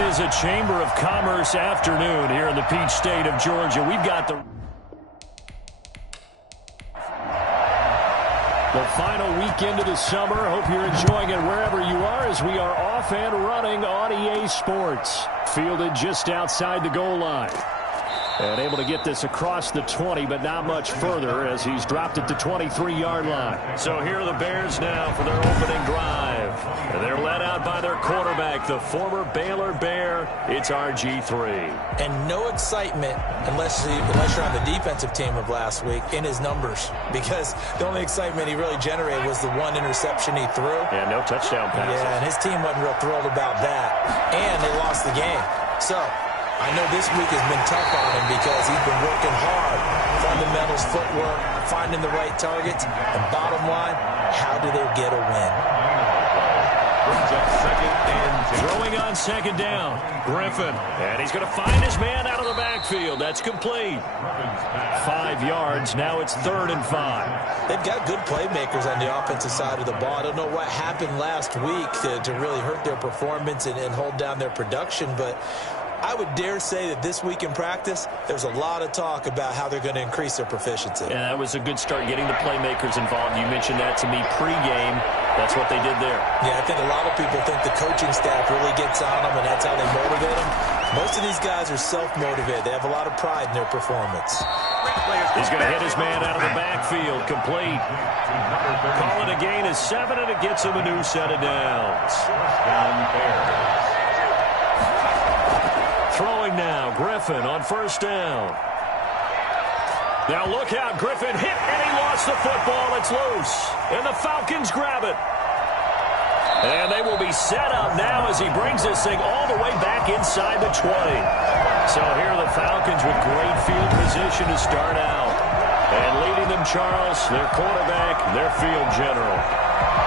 It is a Chamber of Commerce afternoon here in the Peach State of Georgia. We've got the final weekend of the summer. Hope you're enjoying it wherever you are as we are off and running on EA Sports. Fielded just outside the goal line. And able to get this across the 20, but not much further as he's dropped it to 23-yard line. So here are the Bears now for their opening drive. And they're led out by their quarterback, the former Baylor Bear. It's RG3. And no excitement unless you're on the defensive team of last week in his numbers. Because the only excitement he really generated was the one interception he threw. Yeah, no touchdown passes. Yeah, and his team wasn't real thrilled about that. And they lost the game. So I know this week has been tough on him because he's been working hard. Fundamentals, footwork, finding the right targets. And bottom line, how do they get a win? Throwing on second down, Griffin. And he's going to find his man out of the backfield. That's complete. 5 yards. Now it's 3rd and 5. They've got good playmakers on the offensive side of the ball. I don't know what happened last week to really hurt their performance and hold down their production, but I would dare say that this week in practice, there's a lot of talk about how they're going to increase their proficiency. Yeah, that was a good start, getting the playmakers involved. You mentioned that to me pregame. That's what they did there. Yeah, I think a lot of people think the coaching staff really gets on them, and that's how they motivate them. Most of these guys are self-motivated. They have a lot of pride in their performance. He's going to hit his man out of the backfield. Complete. Call it a gain of 7, and it gets him a new set of downs. Throwing now, Griffin on 1st down. Now look out, Griffin hit, and he lost the football. It's loose, and the Falcons grab it. And they will be set up now as he brings this thing all the way back inside the 20. So here are the Falcons with great field position to start out. And leading them, Charles, their quarterback, their field general.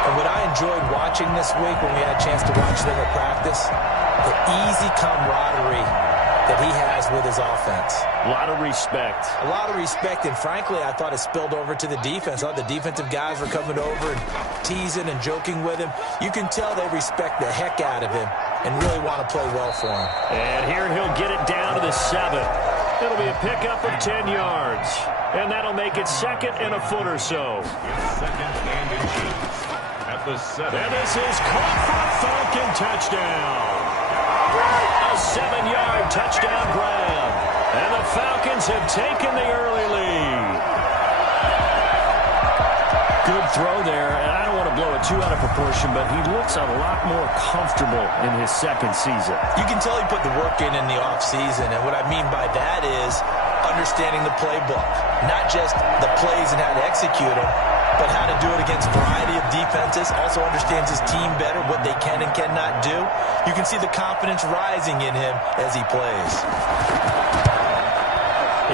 And what I enjoyed watching this week when we had a chance to watch them at practice, the easy camaraderie that he has with his offense. A lot of respect. A lot of respect, and frankly, I thought it spilled over to the defense. I thought the defensive guys were coming over and teasing and joking with him. You can tell they respect the heck out of him and really want to play well for him. And here he'll get it down to the 7. It'll be a pickup of 10 yards. And that'll make it 2nd and a foot or so. Second and inches at the 7. And this is caught for a Falcon touchdown. A 7-yard touchdown grab. And the Falcons have taken the early lead. Good throw there. And I don't want to blow it too out of proportion, but he looks a lot more comfortable in his 2nd season. You can tell he put the work in the offseason. And what I mean by that is understanding the playbook. Not just the plays and how to execute them, but how to do it against a variety of defenses. Also understands his team better, what they can and cannot do. You can see the confidence rising in him as he plays.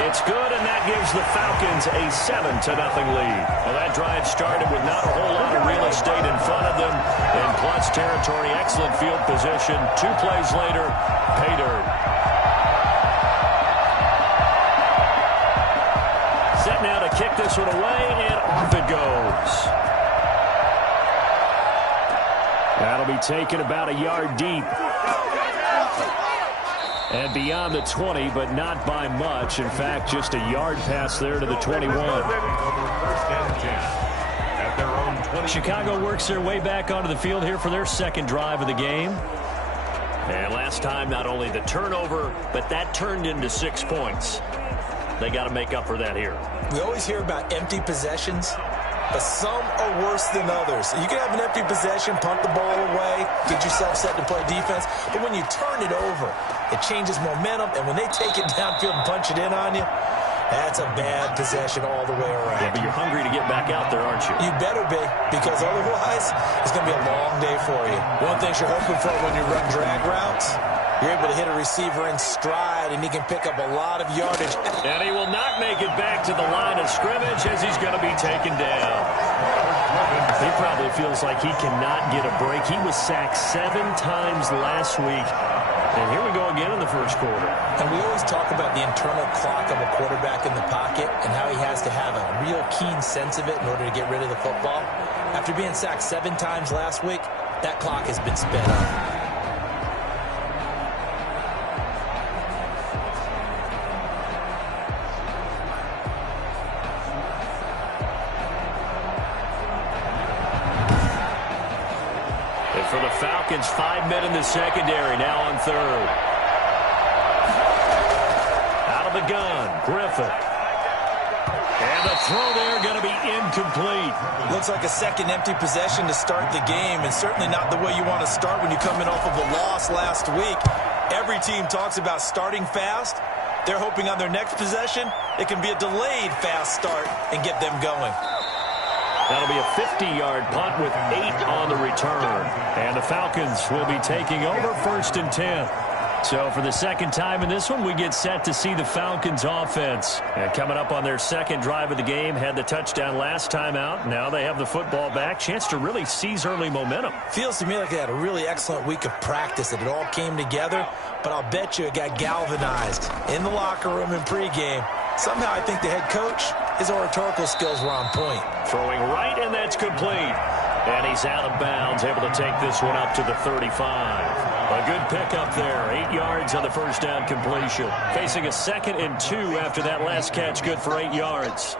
It's good, and that gives the Falcons a 7-0 lead. Well, that drive started with not a whole lot of real estate in front of them. In clutch territory, excellent field position. 2 plays later, pay dirt. Set now to kick this one away, and off it goes. That'll be taken about a yard deep. And beyond the 20, but not by much. In fact, just a yard pass there to the 21. Chicago works their way back onto the field here for their 2nd drive of the game. And last time, not only the turnover, but that turned into 6 points. They got to make up for that here. We always hear about empty possessions, but some are worse than others. You can have an empty possession, punt the ball away, get yourself set to play defense, but when you turn it over, it changes momentum, and when they take it downfield and punch it in on you, that's a bad possession all the way around. Yeah, but you're hungry to get back out there, aren't you? You better be, because otherwise, it's going to be a long day for you. One thing you're hoping for when you run drag routes, you're able to hit a receiver in stride, and he can pick up a lot of yardage. And he will not make it back to the line of scrimmage as he's going to be taken down. He probably feels like he cannot get a break. He was sacked 7 times last week. And here we go again in the 1st quarter. And we always talk about the internal clock of a quarterback in the pocket and how he has to have a real keen sense of it in order to get rid of the football. After being sacked 7 times last week, that clock has been sped up. for the Falcons. 5 men in the secondary, now on third. Out of the gun, Griffin. And the throw there going to be incomplete. Looks like a second empty possession to start the game, and certainly not the way you want to start when you're coming off of a loss last week. Every team talks about starting fast. They're hoping on their next possession it can be a delayed fast start and get them going. That'll be a 50-yard punt with 8 on the return. And the Falcons will be taking over 1st and 10. So for the second time in this one, we get set to see the Falcons offense. And coming up on their second drive of the game, had the touchdown last time out. Now they have the football back. Chance to really seize early momentum. Feels to me like they had a really excellent week of practice, that it all came together. But I'll bet you it got galvanized in the locker room in pregame. Somehow I think the head coach, his oratorical skills were on point. Throwing right, and that's complete. And he's out of bounds, able to take this one up to the 35. A good pickup there. 8 yards on the first down completion. Facing a 2nd and 2 after that last catch, good for 8 yards.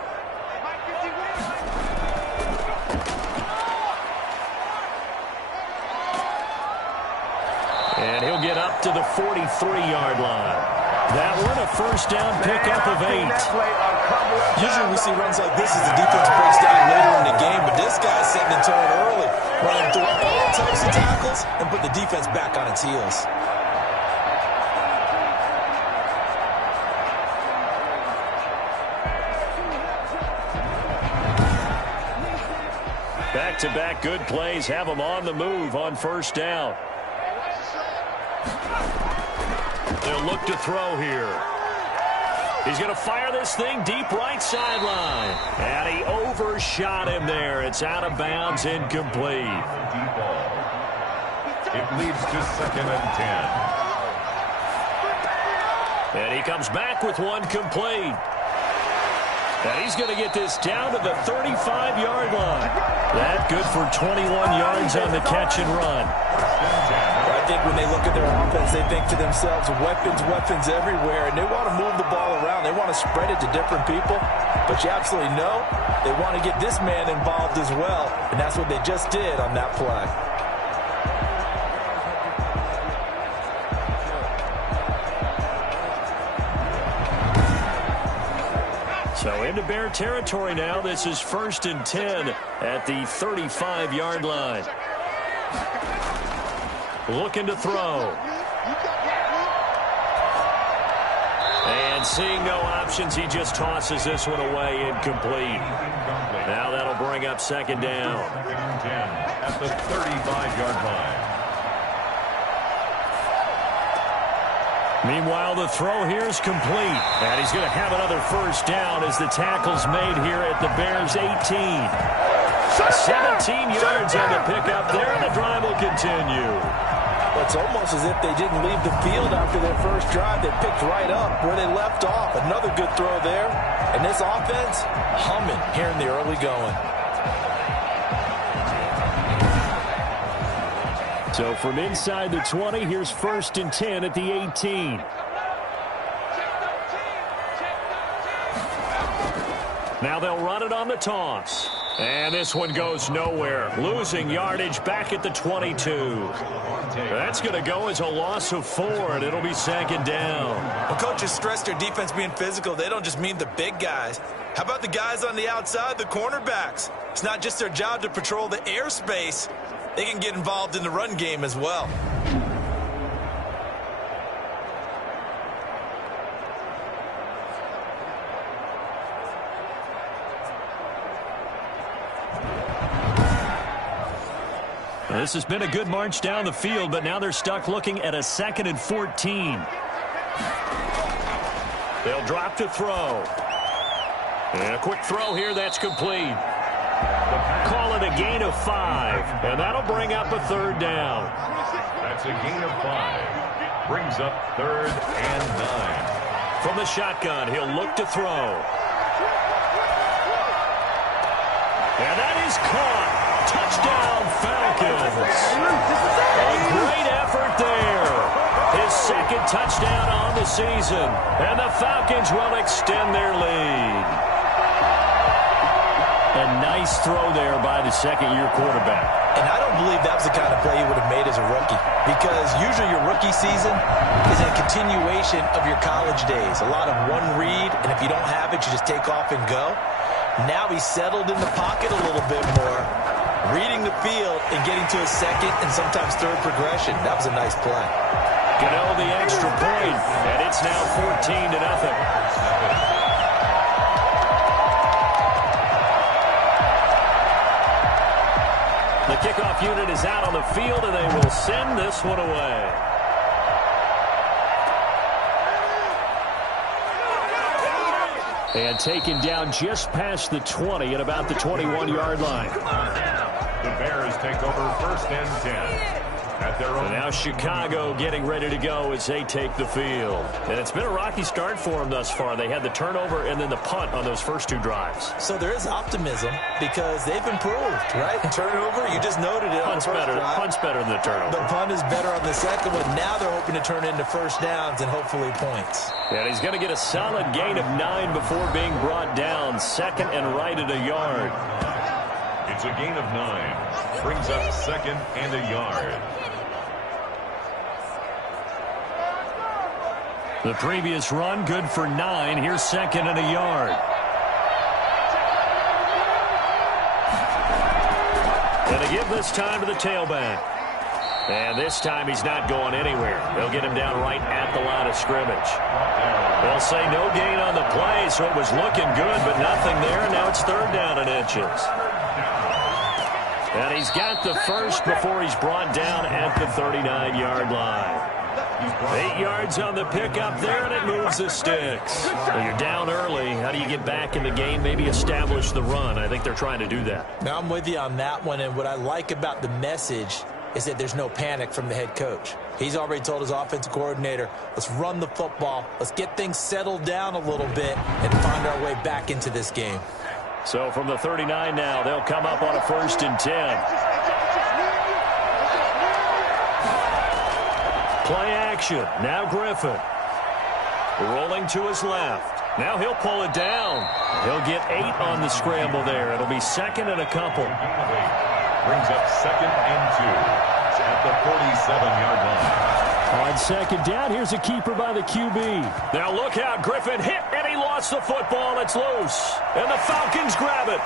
And he'll get up to the 43-yard line. That one a first down pickup of 8. Usually we see runs like this as the defense breaks down later in the game, but this guy's setting the tone early, running through all types of tackles and put the defense back on its heels. Back-to-back good plays have them on the move on first down. They'll look to throw here. He's going to fire this thing deep right sideline. And he overshot him there. It's out of bounds, incomplete. Deep ball. It leads to 2nd and 10. And he comes back with one complete. And he's going to get this down to the 35-yard line. That good for 21 yards on the catch and run. I think when they look at their offense, they think to themselves, weapons everywhere, and they want to move the ball around. They want to spread it to different people, but you absolutely know they want to get this man involved as well, and that's what they just did on that play. So into Bear territory now. This is 1st and 10 at the 35-yard line. Looking to throw. And seeing no options, he just tosses this one away, incomplete. Now that'll bring up 2nd down. 2nd and 10 at the 35-yard line. Meanwhile, the throw here is complete. And he's going to have another first down as the tackle's made here at the Bears' 18. 17 yards on the pickup there, and the drive will continue. It's almost as if they didn't leave the field after their first drive. They picked right up where they left off. Another good throw there. And this offense, humming here in the early going. So from inside the 20, here's 1st and 10 at the 18. Now they'll run it on the toss. And this one goes nowhere. Losing yardage back at the 22. That's going to go as a loss of 4, and it'll be 2nd down. When coaches stress their defense being physical, they don't just mean the big guys. How about the guys on the outside, the cornerbacks? It's not just their job to patrol the airspace. They can get involved in the run game as well. This has been a good march down the field, but now they're stuck looking at a 2nd and 14. They'll drop to throw. And a quick throw here, that's complete. Call it a gain of 5, and that'll bring up a 3rd down. That's a gain of 5. Brings up 3rd and 9. From the shotgun, he'll look to throw. And that is caught. Touchdown, Falcons. A great effort there. His 2nd touchdown on the season. And the Falcons will extend their lead. A nice throw there by the second-year quarterback. And I don't believe that was the kind of play he would have made as a rookie, because usually your rookie season is a continuation of your college days. A lot of one read, and if you don't have it, you just take off and go. Now he's settled in the pocket a little bit more, reading the field and getting to a second and sometimes third progression. That was a nice play. Gano the extra point, and it's now 14-0. The kickoff unit is out on the field, and they will send this one away. And taken down just past the 20 at about the 21-yard line. The Bears take over 1st and 10. At their own. And now Chicago getting ready to go as they take the field. And it's been a rocky start for them thus far. They had the turnover and then the punt on those first 2 drives. So there is optimism because they've improved, right? Turnover, you just noted it. Punt's better than the turnover. The punt is better on the second one. Now they're hoping to turn into first downs and hopefully points. And he's going to get a solid gain of 9 before being brought down. Second and right at a yard. It's a gain of 9. Brings up 2nd and a yard. The previous run, good for 9. Here's 2nd and a yard. And they give this time to the tailback. And this time he's not going anywhere. They'll get him down right at the line of scrimmage. They'll say no gain on the play, so it was looking good, but nothing there. And now it's 3rd down and inches. And he's got the first before he's brought down at the 39-yard line. 8 yards on the pickup there, and it moves the sticks. Well, you're down early. How do you get back in the game, maybe establish the run? I think they're trying to do that. Now, I'm with you on that one, and what I like about the message is that there's no panic from the head coach. He's already told his offensive coordinator, let's run the football, let's get things settled down a little bit and find our way back into this game. So from the 39 now, they'll come up on a 1st and 10. Play action. Now Griffin. Rolling to his left. Now he'll pull it down. He'll get 8 on the scramble there. It'll be 2nd and a couple. Brings up 2nd and 2 at the 47-yard line. On 2nd down, here's a keeper by the QB. Now look out. Griffin hit, and he lost the football. It's loose. And the Falcons grab it.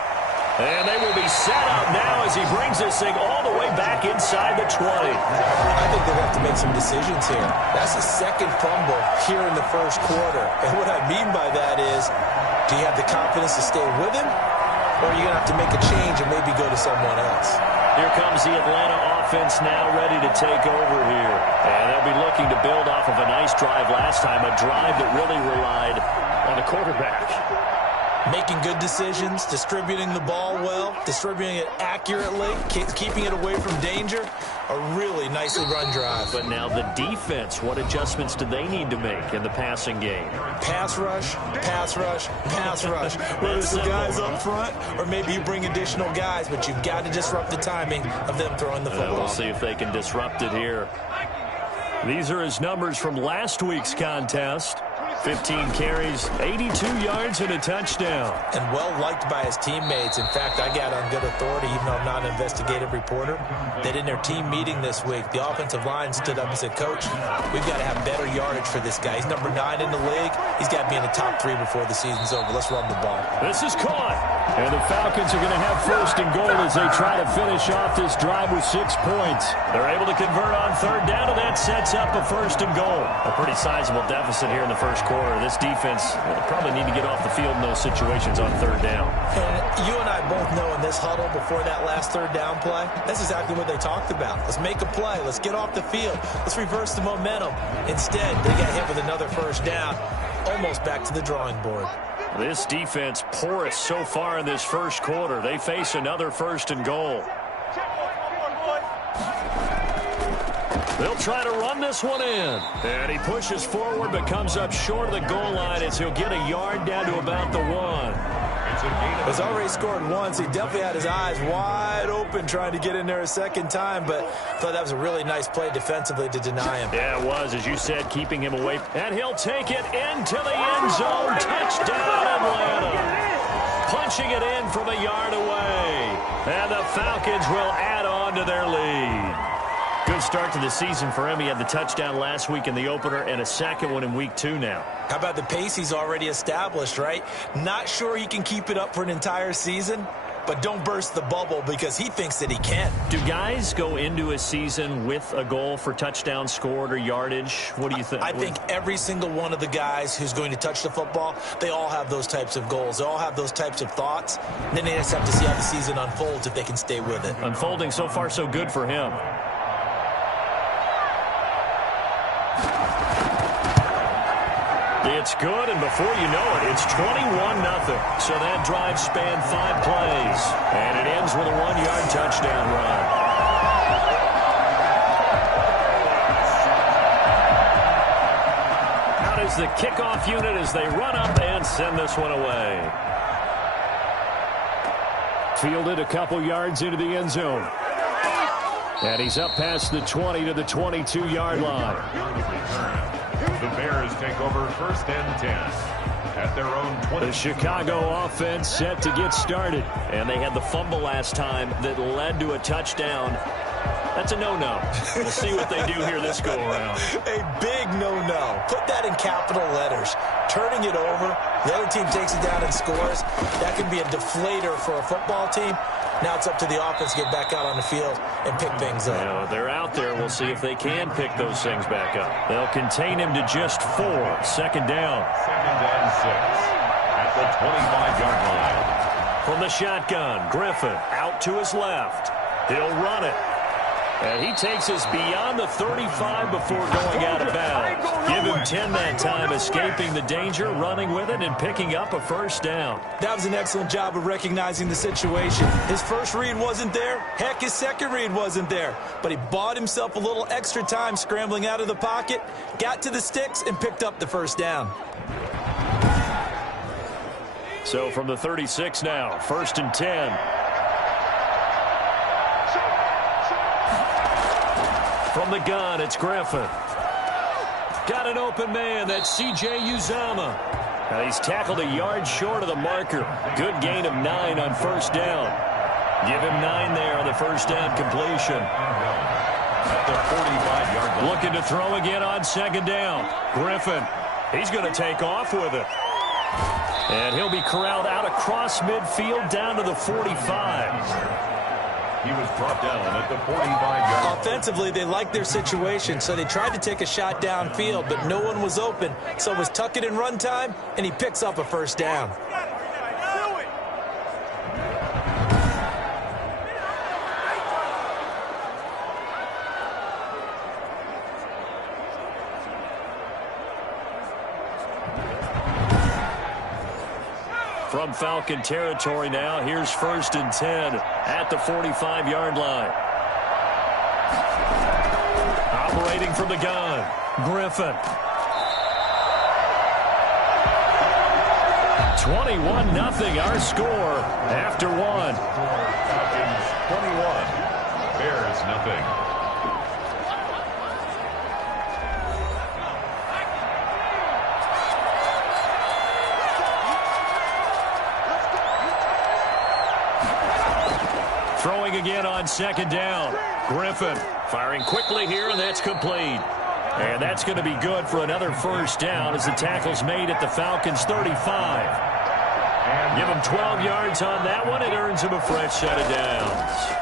And they will be set up now as he brings this thing all the way back inside the 20. I think they'll have to make some decisions here. That's the 2nd fumble here in the 1st quarter. And what I mean by that is, do you have the confidence to stay with him? Or are you going to have to make a change and maybe go to someone else? Here comes the Atlanta offense now ready to take over here. And they'll be looking to build off of a nice drive last time, a drive that really relied on the quarterback. Making good decisions, distributing the ball well, distributing it accurately, keeping it away from danger. A really nicely run drive. But now the defense, what adjustments do they need to make in the passing game? Pass rush, pass rush, pass rush. Whether it's the guys up front or maybe you bring additional guys, but you've got to disrupt the timing of them throwing the football. We'll see if they can disrupt it here. These are his numbers from last week's contest. 15 carries, 82 yards, and a touchdown. And well-liked by his teammates. In fact, I got on good authority, even though I'm not an investigative reporter, that in their team meeting this week, the offensive line stood up and said, Coach, we've got to have better yardage for this guy. He's number 9 in the league. He's got to be in the top 3 before the season's over. Let's run the ball. This is caught. And the Falcons are going to have 1st and goal as they try to finish off this drive with 6 points. They're able to convert on 3rd down, and that sets up a 1st and goal. A pretty sizable deficit here in the 1st quarter. This defense will probably need to get off the field in those situations on 3rd down. And you and I both know in this huddle before that last 3rd down play, that's exactly what they talked about. Let's make a play. Let's get off the field. Let's reverse the momentum. Instead, they got hit with another 1st down, almost back to the drawing board. This defense porous so far in this 1st quarter. They face another 1st and goal. They'll try to run this one in. And he pushes forward but comes up short of the goal line as he'll get a yard down to about the 1. He's already scored once. He definitely had his eyes wide open trying to get in there a 2nd time, but I thought that was a really nice play defensively to deny him. Yeah, it was, as you said, keeping him away. And he'll take it into the end zone. Touchdown, Atlanta. punching it in from a yard away. And the Falcons will add on to their lead. Good start to the season for him. He had the touchdown last week in the opener and a second one in week 2 now. How about the pace he's already established, right? Not sure he can keep it up for an entire season, but don't burst the bubble because he thinks that he can. Do guys go into a season with a goal for touchdown scored or yardage? What do you think? I think every single one of the guys who's going to touch the football, they all have those types of goals. They all have those types of thoughts. And then they just have to see how the season unfolds if they can stay with it. Unfolding so far so good for him. It's good, and before you know it, it's 21-0. So that drive spanned 5 plays, and it ends with a 1-yard touchdown run. Out is the kickoff unit as they run up and send this one away. Fielded a couple yards into the end zone. And he's up past the 20 to the 22-yard line. The Bears take over 1st and 10 at their own 20. The Chicago offense set to get started. And they had the fumble last time that led to a touchdown. That's a no-no. We'll see what they do here this go-around. A big no-no. Put that in capital letters. Turning it over, the other team takes it down and scores. That can be a deflator for a football team. Now it's up to the offense to get back out on the field and pick things up. You know, they're out there. We'll see if they can pick those things back up. They'll contain him to just 4. 2nd down. 2nd and 6 at the 25-yard line. From the shotgun, Griffin out to his left. He'll run it. And he takes us beyond the 35 before going out of bounds. Give him 10 that time, escaping the danger, running with it, and picking up a 1st down. That was an excellent job of recognizing the situation. His first read wasn't there. Heck, his second read wasn't there. But he bought himself a little extra time scrambling out of the pocket, got to the sticks, and picked up the 1st down. So from the 36 now, 1st and 10. From the gun, it's Griffin. Got an open man. That's C.J. Uzomah. Now he's tackled a yard short of the marker. Good gain of 9 on 1st down. Give him 9 there on the 1st down completion. At the 45-yard line. Looking to throw again on 2nd down. Griffin. He's going to take off with it. And he'll be corralled out across midfield down to the 45. He was brought down at the 45-yard line. Offensively, they liked their situation, so they tried to take a shot downfield, but no one was open. So it was tuck it in run time, and he picks up a 1st down. From Falcon territory now, here's 1st and 10 at the 45-yard line. Operating from the gun, Griffin. 21-0 our score after 1. Falcons 21, Bears nothing. Throwing again on 2nd down. Griffin firing quickly here, and that's complete. And that's going to be good for another 1st down as the tackle's made at the Falcons' 35. Give him 12 yards on that one. It earns him a fresh set of downs.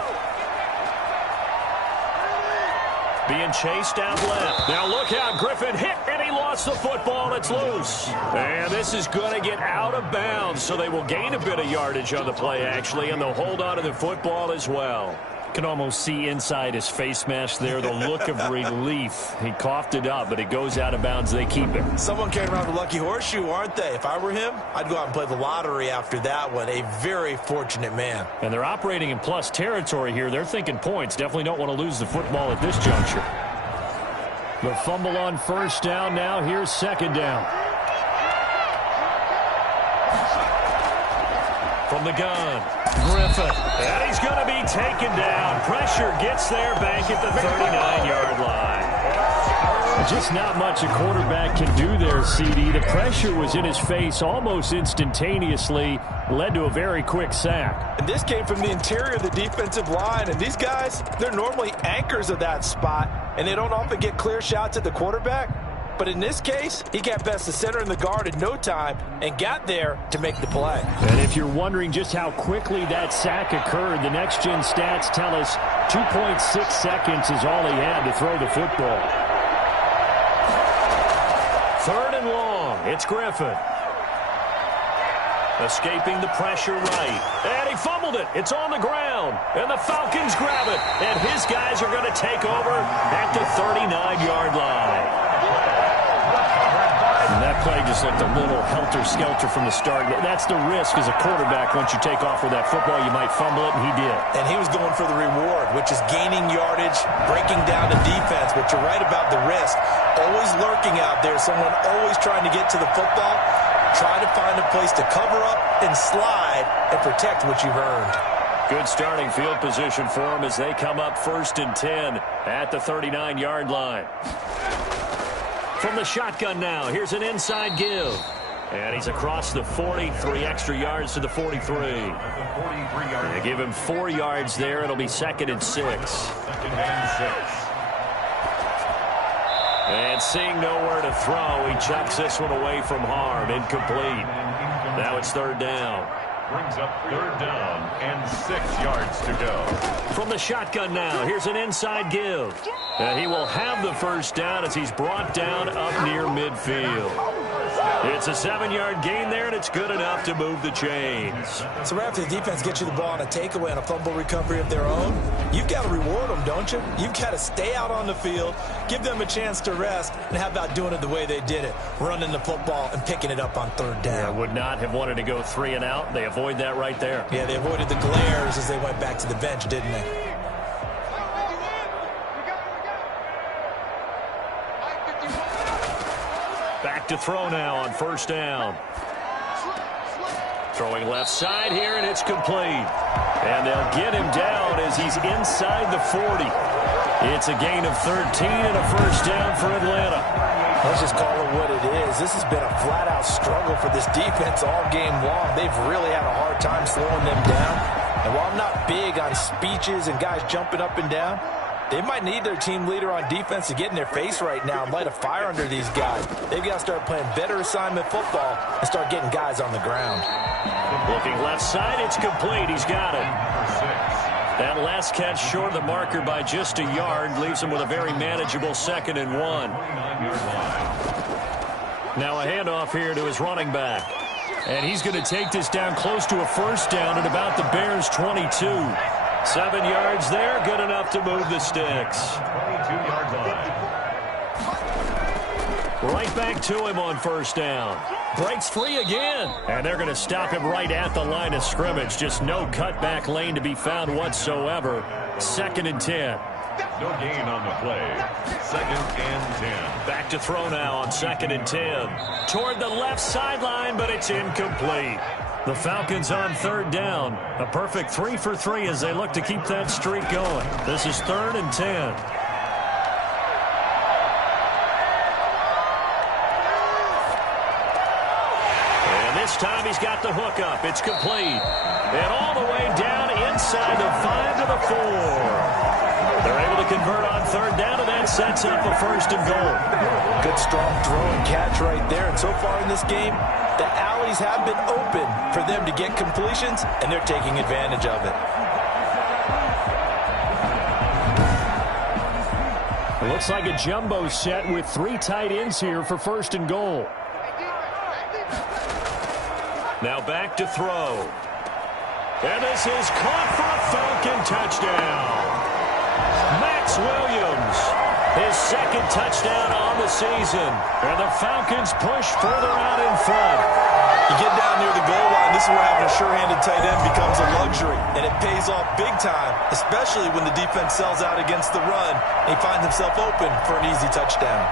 Being chased out left. Now look out. Griffin hit, and he lost the football. It's loose. And this is going to get out of bounds, so they will gain a bit of yardage on the play, actually, and they'll hold on to the football as well. Can almost see inside his face mask there the look of relief. He coughed it up, but it goes out of bounds. They keep it. Someone carrying around the lucky horseshoe, aren't they? If I were him, I'd go out and play the lottery after that one. A very fortunate man. And they're operating in plus territory here. They're thinking points. Definitely don't want to lose the football at this juncture. The fumble on 1st down now. Here's 2nd down. From the gun, Griffin. And he's going to be taken down. Pressure gets there back at the 39-yard line. Just not much a quarterback can do there, CD. The pressure was in his face almost instantaneously, led to a very quick sack. And this came from the interior of the defensive line, and these guys, they're normally anchors of that spot, and they don't often get clear shots at the quarterback. But in this case, he got past the center and the guard in no time and got there to make the play. And if you're wondering just how quickly that sack occurred, the next-gen stats tell us 2.6 seconds is all he had to throw the football. 3rd and long. It's Griffin. Escaping the pressure right. And he fumbled it. It's on the ground. And the Falcons grab it. And his guys are going to take over at the 39-yard line. And that play just looked a little helter-skelter from the start. That's the risk as a quarterback. Once you take off with that football, you might fumble it, and he did. And he was going for the reward, which is gaining yardage, breaking down the defense. But you're right about the risk. Always lurking out there, someone always trying to get to the football. Try to find a place to cover up and slide and protect what you've earned. Good starting field position for him as they come up 1st and 10 at the 39-yard line. From the shotgun now, here's an inside give. And he's across the 40, 3 extra yards to the 43. They give him 4 yards there. It'll be 2nd and 6. 2nd and 6. And seeing nowhere to throw, he chucks this one away from harm. Incomplete. Now it's 3rd down. Brings up 3rd down and 6 yards to go. From the shotgun now, here's an inside give. And he will have the 1st down as he's brought down up near midfield. It's a 7-yard gain there, and it's good enough to move the chains. So right after the defense gets you the ball on a takeaway and a fumble recovery of their own, you've got to reward them, don't you? You've got to stay out on the field, give them a chance to rest, and how about doing it the way they did it, running the football and picking it up on 3rd down. Yeah, would not have wanted to go 3 and out. They avoid that right there. Yeah, they avoided the glares as they went back to the bench, didn't they? Back to throw now on 1st down. Throwing left side here, and it's complete. And they'll get him down as he's inside the 40. It's a gain of 13 and a 1st down for Atlanta. Let's just call it what it is. This has been a flat-out struggle for this defense all game long. They've really had a hard time slowing them down. And while I'm not big on speeches and guys jumping up and down, they might need their team leader on defense to get in their face right now and light a fire under these guys. They've got to start playing better assignment football and start getting guys on the ground. Looking left side, it's complete. He's got it. That last catch short of the marker by just a yard leaves him with a very manageable 2nd and 1. Now a handoff here to his running back. And he's going to take this down close to a 1st down at about the Bears' 22. 7 yards there, good enough to move the sticks. 22-yard line. Right back to him on 1st down. Breaks free again. And they're going to stop him right at the line of scrimmage. Just no cutback lane to be found whatsoever. 2nd and 10. No gain on the play. 2nd and 10. Back to throw now on 2nd and 10. Toward the left sideline, but it's incomplete. The Falcons on 3rd down. A perfect 3 for 3 as they look to keep that streak going. This is 3rd and 10. And this time he's got the hook up. It's complete. And all the way down inside the 5 to the 4. They're able to convert on 3rd down, and that sets up a 1st and goal. Good, strong throw and catch right there. And so far in this game, the alleys have been open for them to get completions, and they're taking advantage of it. It looks like a jumbo set with 3 tight ends here for 1st and goal. Now back to throw. And this is caught for a Falcon touchdown. Max Williams, his 2nd touchdown on the season. And the Falcons push further out in front. You get down near the goal line, this is where having a sure-handed tight end becomes a luxury. And it pays off big time, especially when the defense sells out against the run and he finds himself open for an easy touchdown.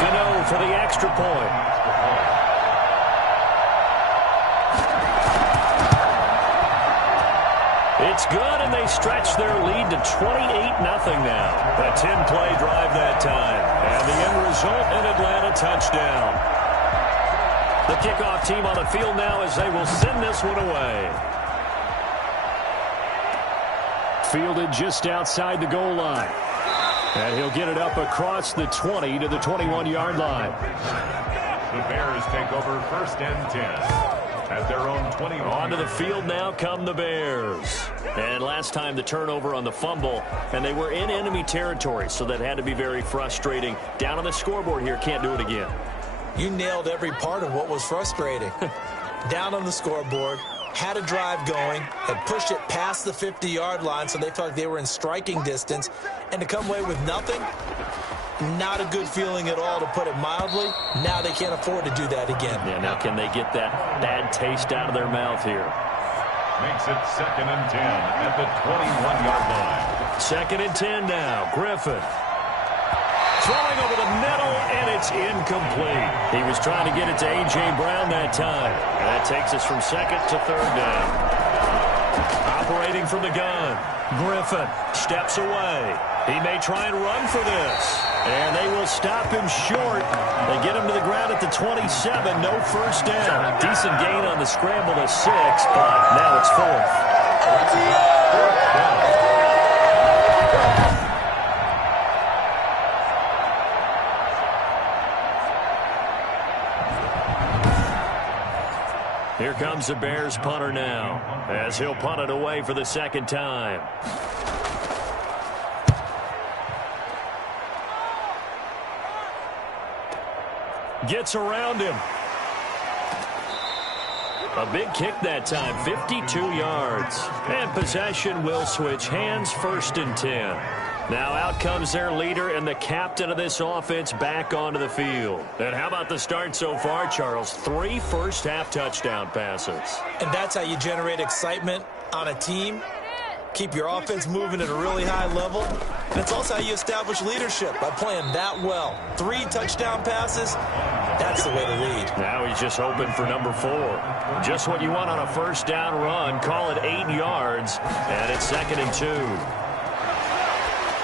Gano for the extra point. It's good, and they stretch their lead to 28-0 now. A 10-play drive that time. And the end result, an Atlanta touchdown. The kickoff team on the field now as they will send this one away. Fielded just outside the goal line. And he'll get it up across the 20 to the 21-yard line. The Bears take over 1st and 10 at their own 21. Onto the field now come the Bears. And last time the turnover on the fumble, and they were in enemy territory, so that had to be very frustrating. Down on the scoreboard here, can't do it again. You nailed every part of what was frustrating. Down on the scoreboard, had a drive going, had pushed it past the 50-yard line, so they felt like they were in striking distance, and to come away with nothing, not a good feeling at all, to put it mildly. Now they can't afford to do that again. Yeah, now can they get that bad taste out of their mouth here? Makes it 2nd and 10 at the 21-yard line. 2nd and 10 now. Griffin. Throwing over the middle, and it's incomplete. He was trying to get it to A.J. Brown that time. And that takes us from 2nd to 3rd down. Operating from the gun. Griffin steps away. He may try and run for this. And they will stop him short. They get him to the ground at the 27. No first down. Decent gain on the scramble to 6, but now it's 4th. Here comes the Bears punter now, as he'll punt it away for the 2nd time. Gets around him. A big kick that time, 52 yards. And possession will switch hands, 1st and 10. Now out comes their leader and the captain of this offense back onto the field. And how about the start so far, Charles? 3 first-half touchdown passes. And that's how you generate excitement on a team. Keep your offense moving at a really high level. And it's also how you establish leadership, by playing that well. 3 touchdown passes, that's the way to lead. Now he's just hoping for number 4. Just what you want on a first down run. Call it 8 yards, and it's 2nd and 2.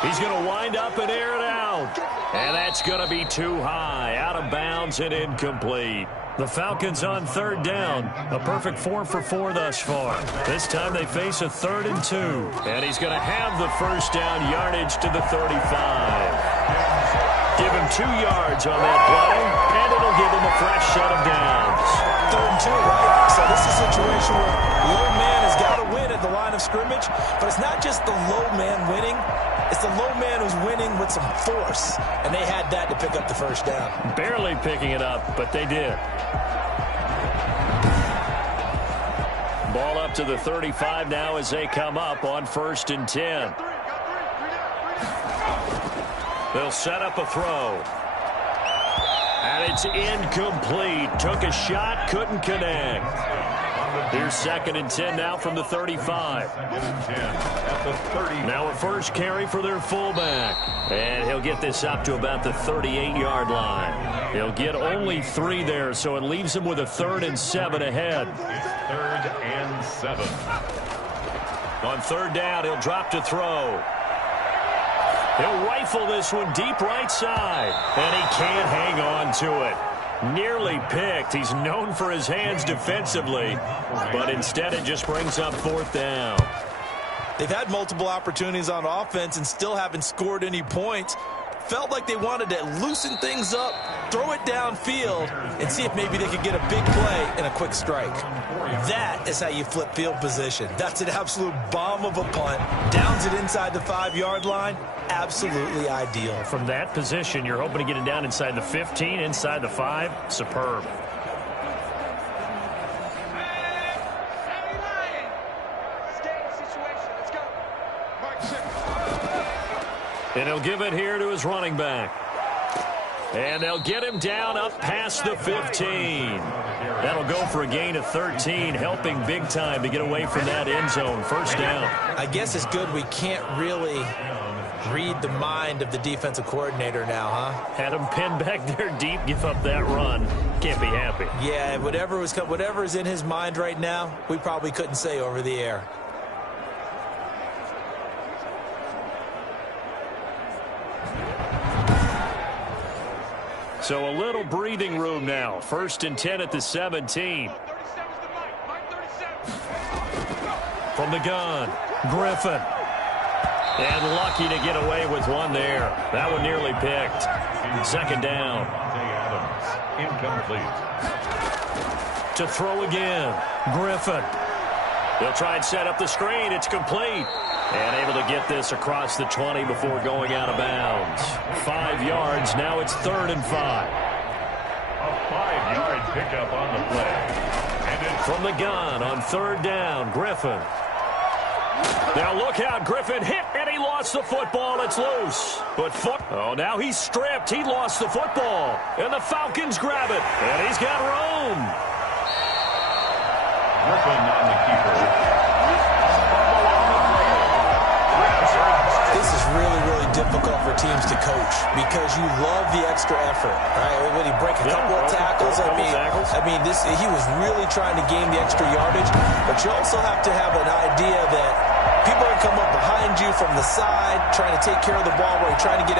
He's going to wind up and air it out. And that's going to be too high. Out of bounds and incomplete. The Falcons on 3rd down. A perfect 4 for 4 thus far. This time they face a 3rd and 2. And he's going to have the first down yardage to the 35. Give him 2 yards on that play, and it'll give him a fresh set of downs. 3rd and 2, right? So this is a situation where low man has got to win at the line of scrimmage, but it's not just the low man winning. It's the low man who's winning with some force, and they had that to pick up the first down. Barely picking it up, but they did. Ball up to the 35 now as they come up on 1st and 10. They'll set up a throw. And it's incomplete. Took a shot, couldn't connect. Here's 2nd and 10 now from the 35. Now a first carry for their fullback. And he'll get this up to about the 38-yard line. He'll get only 3 there, so it leaves him with a 3rd and 7 ahead. 3rd and 7. On 3rd down, he'll drop to throw. He'll rifle this one deep right side. And he can't hang on to it. Nearly picked. He's known for his hands defensively, but instead it just brings up 4th down. They've had multiple opportunities on offense and still haven't scored any points. Felt like they wanted to loosen things up, throw it downfield, and see if maybe they could get a big play and a quick strike. That is how you flip field position. That's an absolute bomb of a punt. Downs it inside the 5-yard line. Absolutely ideal. From that position, you're hoping to get it down inside the 15, inside the 5. Superb. And he'll give it here to his running back. And they'll get him down up past the 15. That'll go for a gain of 13, helping big time to get away from that end zone. First down. I guess it's good we can't really read the mind of the defensive coordinator now, huh? Had him pinned back there deep, give up that run. Can't be happy. Yeah, whatever is in his mind right now, we probably couldn't say over the air. So a little breathing room now. 1st and 10 at the 17. From the gun, Griffin. And lucky to get away with one there. That one nearly picked. 2nd down. Incomplete. To throw again, Griffin. They'll try and set up the screen. It's complete. And able to get this across the 20 before going out of bounds. 5 yards. Now it's 3rd and 5. A 5-yard pickup on the play. And from the gun on 3rd down, Griffin. Now look out, Griffin hit, and he lost the football. It's loose. But now he's stripped. He lost the football. And the Falcons grab it. And he's got room. Griffin on the keeper. This is really, really difficult for teams to coach because you love the extra effort, right? When he break a couple of tackles, I mean, he was really trying to gain the extra yardage, but you also have to have an idea that people are going to come up behind you from the side, trying to take care of the ball while you're trying to get